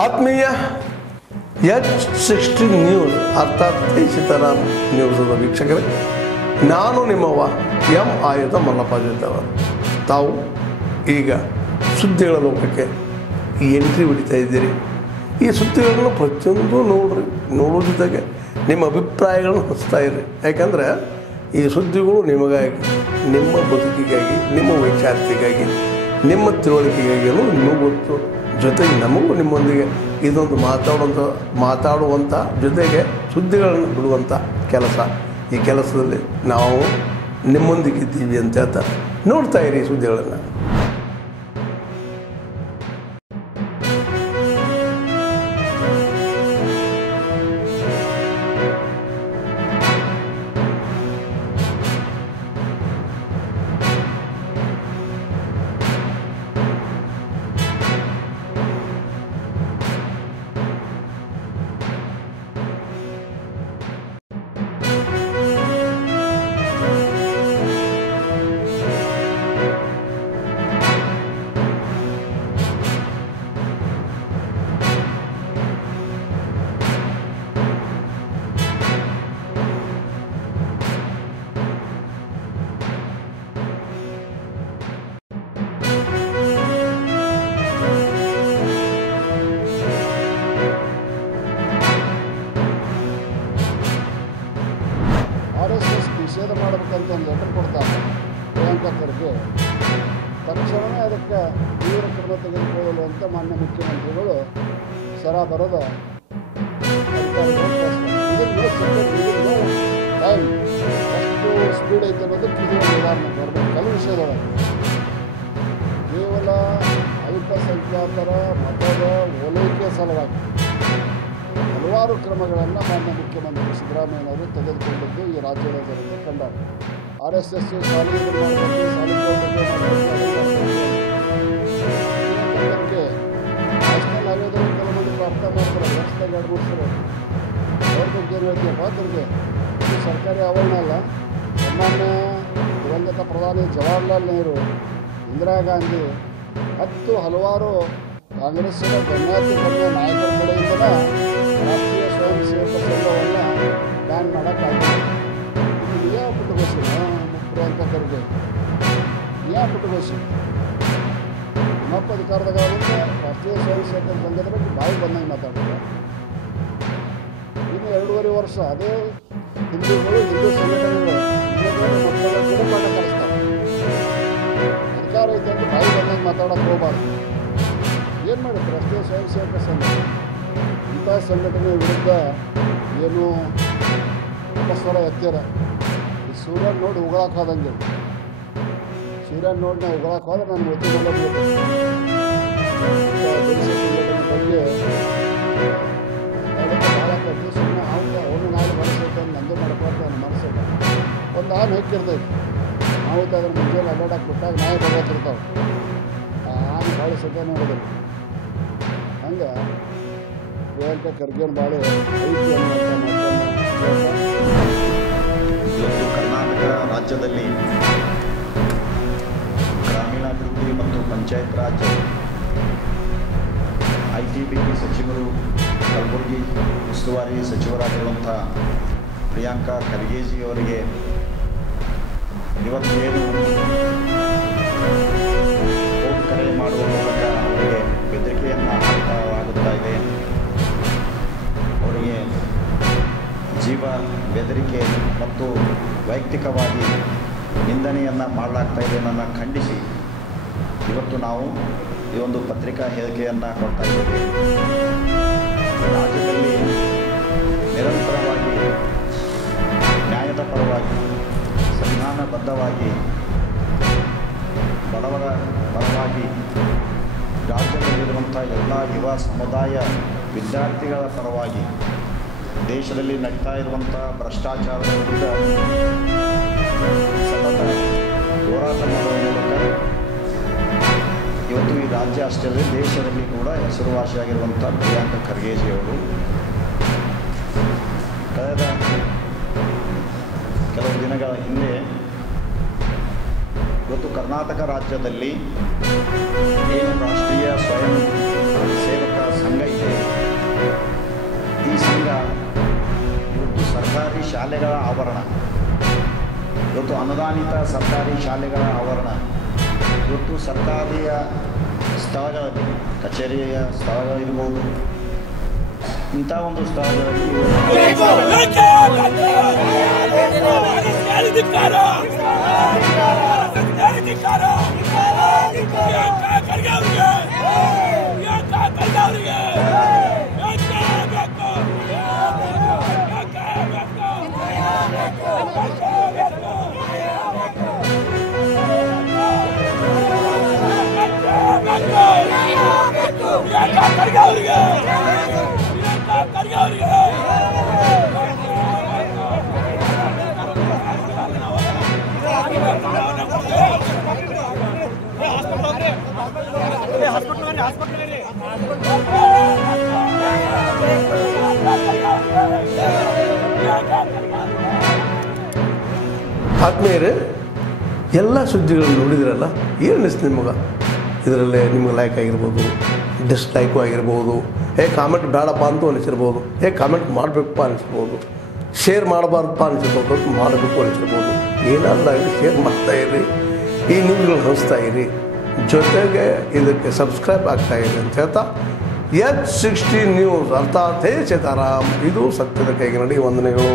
ಆತ್ಮೀಯ H16 news ಅರ್ಥಾತ್ ಸೀತಾರಾಮ್ ನ್ಯೂಸ್ದ ವೀಕ್ಷಕರೇ, ನಾನು ನಿಮ್ಮವ ಎಂ ಆಯುಧ ಮಲ್ಲಪ್ಪ ಜೊತೆವ. ತಾವು ಈಗ ಸುದ್ದಿಗಳ ಲೋಕಕ್ಕೆ ಎಂಟ್ರಿ ಹೊಡಿತಾ ಇದ್ದೀರಿ. ಈ ಸುದ್ದಿಗಳನ್ನು ಪ್ರತಿಯೊಂದು ನೋಡೋ ಜೊತೆಗೆ ನಿಮ್ಮ ಅಭಿಪ್ರಾಯಗಳನ್ನು ಹಚ್ತಾ ಇರಿ. ಯಾಕಂದರೆ ಈ ಸುದ್ದಿಗಳು ನಿಮಗಾಗಿ, ನಿಮ್ಮ ಬದುಕಿಗಾಗಿ, ನಿಮ್ಮ ವೈಚಾರಿಕೆಗಾಗಿ, ನಿಮ್ಮ ತಿಳುವಳಿಕೆಗಾಗಿಯೂ ನಿಮಗೂ ಗೊತ್ತು. ಜೊತೆಗೆ ನಮಗೂ ನಿಮ್ಮೊಂದಿಗೆ ಇದೊಂದು ಮಾತಾಡುವಂಥ ಜೊತೆಗೆ ಸುದ್ದಿಗಳನ್ನು ಬಿಡುವಂಥ ಕೆಲಸ. ಈ ಕೆಲಸದಲ್ಲಿ ನಾವು ನಿಮ್ಮೊಂದಿಗಿದ್ದೀವಿ ಅಂತ ಹೇಳ್ತಾ ನೋಡ್ತಾ ಇರಿ ಸುದ್ದಿಗಳನ್ನು. RSS ನಿಷೇಧ ಮಾಡಬೇಕಂತ ಒಂದು ಲೆಟರ್ ಕೊಡ್ತಾರೆ ಪ್ರಿಯಾಂಕಾ ಖರ್ಗೆ. ತಕ್ಷಣವೇ ಅದಕ್ಕೆ ತೀವ್ರ ಕ್ರಮ ತೆಗೆದುಕೊಳ್ಳಲು ಅಂತ ಮಾನ್ಯ ಮುಖ್ಯಮಂತ್ರಿಗಳು ಸರ ಬರೋದ ಟೈಮ್ ಎಷ್ಟು ಸ್ಪೀಡ್ ಐತೆ ಅನ್ನೋದು ಇದು ಉದಾಹರಣೆ ಬರಬೇಕು. ಕೆಲವು ವಿಷಯದೊಳಗೆ ಕೇವಲ ಅಲ್ಪಸಂಖ್ಯಾತರ ಮತದ ಓಲೈಕೆ ಸಲುವಾಗಿ ಹಲವಾರು ಕ್ರಮಗಳನ್ನು ಮಾನ್ಯ ಮುಖ್ಯಮಂತ್ರಿ ಸಿದ್ದರಾಮಯ್ಯನವರು ತೆಗೆದುಕೊಂಡಿದ್ದು ಈ ರಾಜ್ಯದ ಜನತೆ ಕಂಡಾರೆ. RSS ಶಾಲೆಗೆ ನ್ಯಾಷನಲ್ ಹೈವೇದಲ್ಲಿ ಕೆಲವೊಂದು ಅರ್ಥ ಮಾಡ್ತಾರೆ. ವರ್ಷದಾಗ 2-3 ಸಲ ಅವ್ರ ಬಗ್ಗೆ ಏನು ಹೇಳ್ತೀವಪ್ಪ ಅದ್ರಿಗೆ. ಇದು ಸರ್ಕಾರಿ ಆವರಣ ಅಲ್ಲ. ಸಾಮಾನ್ಯ ದಿವಂಗತ ಪ್ರಧಾನಿ ಜವಾಹರ್ಲಾಲ್ ನೆಹರು, ಇಂದಿರಾ ಗಾಂಧಿ ಹಲವಾರು ಕಾಂಗ್ರೆಸ್ಸಿನ ಗಣ್ಯ ನಾಯಕರ ಕಡೆಯಿಂದಲೇ ರಾಷ್ಟ್ರೀಯ ಸ್ವಯಂ ಸೇವಕ ಸಂಘವನ್ನು ಬ್ಯಾನ್ ಮಾಡೋಕ್ಕಾಗಿದೆ. ಇದು ಯಾವ ಪುಟ್ಟಗೋಸಿ ಪ್ರಿಯಾಂಕಾ ಖರ್ಗೆ ಯಾವ ಪುಟ್ಟಗೋಸಿ ನಮ್ಮಪ್ಪ ಅಧಿಕಾರದಾಗ ರಾಷ್ಟ್ರೀಯ ಸ್ವಯಂ ಸೇವಕ ಸಂಘದ ಬಗ್ಗೆ ಬಾಯಿ ಬಂದಂಗೆ ಮಾತಾಡ್ತಾರೆ. ಇನ್ನು 2.5 ವರ್ಷ ಅದೇ ಹಿಂದೂಗಳು, ಹಿಂದೂ ಸಂಘಟನೆಗಳು ಮಕ್ಕಳ ಕೂಡ ಪಾಠ ಕಲಿಸ್ತಾರೆ. ಅಧಿಕಾರ ಐತೆ ಅಂತ ಬಾಯಿ ಬಂದಂಗೆ ಮಾತಾಡೋಕ್ಕೆ ಹೋಗಬಾರ್ದು. ಏನು ಮಾಡುತ್ತೆ ರಾಷ್ಟ್ರೀಯ ಸ್ವಯಂ ಸೇವಕ ಸಂಘ? ಇಂಥ ಸಂಘಟನೆ ವಿರುದ್ಧ ಏನು ಅಪಸ್ವರ ಎತ್ತರ. ಈ ಸೂರ್ಯನ ನೋಡಿ ಉಗಳಕ್ಕೆ ಹೋದಂಗೆ, ಸೂರ್ಯನ ನೋಡಿ ನಾವು ಉಗಳಕ್ಕೆ ಹೋದ್ರೆ ನಾನು ಒತ್ತಿಗೆಲ್ಲ ಬಗ್ಗೆ ಭಾಳ ಕಟ್ಟಿ ಸುಮ್ಮನೆ ಅವನು ನಾಳೆ ಬಳಸೈತೆ ಅಂತ ನಂದು ಮಾಡ್ಕೊಳ್ತಾ ನನ್ನ ಮನಸ್ಸಿಲ್ಲ. ಒಂದು ಆನೆ ಹೆಕ್ಕಿರ್ತೈತೆ, ನಾವು ಅದ್ರ ಮುಂಜಾನೆ ಅಡ್ಡಾಡಕ್ಕೆ ಬಿಟ್ಟಾಗ ನಾಯಿ ಬರೋತಿರ್ತಾವೆ. ಆ ಆನೆ ಭಾಳ ಸತ್ಯ ನೋಡೋದಿಲ್ಲ. ಹಂಗೆ ಪ್ರಿಯಾಂಕಾ ಖರ್ಗೆ ಭಾಳ ಇವತ್ತು ಕರ್ನಾಟಕ ರಾಜ್ಯದಲ್ಲಿ ಗ್ರಾಮೀಣಾಭಿವೃದ್ಧಿ ಮತ್ತು ಪಂಚಾಯತ್ ರಾಜ್ ITBP ಸಚಿವರು, ಕಲಬುರಗಿ ಉಸ್ತುವಾರಿ ಸಚಿವರಾಗಿರುವಂಥ ಪ್ರಿಯಾಂಕಾ ಖರ್ಗೆಜಿಯವರಿಗೆ ಇವತ್ತು ಏನು ಫೋನ್ ಕರೆ ಮಾಡುವ ಮೂಲಕ ಅವರಿಗೆ ಬೆದರಿಕೆಯನ್ನು ಹಾಕಲಾಗುತ್ತಾ ಇದೆ. ಅವರಿಗೆ ಜೀವ ಬೆದರಿಕೆ ಮತ್ತು ವೈಯಕ್ತಿಕವಾಗಿ ನಿಂದನೆಯನ್ನು ಮಾಡಲಾಗ್ತಾ ಇದೆ ಅನ್ನೋದನ್ನು ಖಂಡಿಸಿ ಇವತ್ತು ನಾವು ಈ ಒಂದು ಪತ್ರಿಕಾ ಹೇಳಿಕೆಯನ್ನು ಕೊಡ್ತಾ ಇದ್ದೇವೆ. ರಾಜ್ಯದಲ್ಲಿ ನಿರಂತರವಾಗಿ ನ್ಯಾಯದ ಪರವಾಗಿ, ಸಂವಿಧಾನಬದ್ಧವಾಗಿ, ಬಡವರ ಪರವಾಗಿ, ರಾಜ್ಯದಲ್ಲಿರುವಂಥ ಎಲ್ಲ ಯುವ ಸಮುದಾಯ ವಿದ್ಯಾರ್ಥಿಗಳ ಪರವಾಗಿ, ದೇಶದಲ್ಲಿ ನಡೀತಾ ಇರುವಂಥ ಭ್ರಷ್ಟಾಚಾರದ ವಿರುದ್ಧ ಸತತ ಹೋರಾಟ ಮಾಡುವ ಮೂಲಕ ಇವತ್ತು ಈ ರಾಜ್ಯ ಅಷ್ಟೇ ಅಲ್ಲದೆ ದೇಶದಲ್ಲಿ ಕೂಡ ಹೆಸರುವಾಸಿಯಾಗಿರುವಂಥ ಪ್ರಿಯಾಂಕಾ ಖರ್ಗೆಜಿಯವರು ಕಳೆದ ಕೆಲವು ದಿನಗಳ ಹಿಂದೆ ಇವತ್ತು ಕರ್ನಾಟಕ ರಾಜ್ಯದಲ್ಲಿ ಏನು ರಾಷ್ಟ್ರೀಯ ಸ್ವಯಂ ಸೇವಕ ಸಂಘ ಇದೆ, ಶಾಲೆಗಳ ಆವರಣ, ಇವತ್ತು ಅನುದಾನಿತ ಸರ್ಕಾರಿ ಶಾಲೆಗಳ ಆವರಣ, ಇವತ್ತು ಸರ್ಕಾರಿಯ ಸ್ಥಳಗಳಲ್ಲಿ ಕಚೇರಿಯ ಸ್ಥಳಗಳಿರ್ಬೋದು, ಇಂಥ ಒಂದು ಸ್ಥಳಗಳಲ್ಲಿ ಆತ್ಮೀಯರೇ, ಎಲ್ಲ ಸುದ್ದಿಗಳನ್ನು ನೋಡಿದ್ರಲ್ಲ, ಏನು ಅನಿಸ್ತು ನಿಮಗೆ? ಇದರಲ್ಲೇ ನಿಮ್ಗೆ ಲೈಕ್ ಆಗಿರ್ಬೋದು, ಡಿಸ್ಲೈಕು ಆಗಿರ್ಬೋದು, ಕಾಮೆಂಟ್ ಬೇಡಪ್ಪ ಅಂತೂ ಅನಿಸಿರ್ಬೋದು, ಕಾಮೆಂಟ್ ಮಾಡಬೇಕಪ್ಪ ಅನಿಸ್ಬೋದು, ಶೇರ್ ಮಾಡಬಾರ್ದಪ್ಪ ಅನಿಸಿರ್ಬೋದು, ಮಾಡಬೇಕು ಅನಿಸಿರ್ಬೋದು. ಏನಾದರೂ ಆಗಲಿ ಶೇರ್ ಮಾಡ್ತಾಯಿರಿ, ಈ ನ್ಯೂಸ್ಗಳು ಹಂಚ್ತಾ ಇರಿ, ಜೊತೆಗೆ ಇದಕ್ಕೆ ಸಬ್ಸ್ಕ್ರೈಬ್ ಆಗ್ತಾಯಿರಿ ಅಂತ ಹೇಳ್ತಾ H16 ನ್ಯೂಸ್ ಅರ್ಥಾತ್ ಹೇ ಸೀತಾರಾಮ್, ಇದು ಸತ್ಯದ ಕೈಗೆ ನಡಿ. ವಂದನೆಗಳು.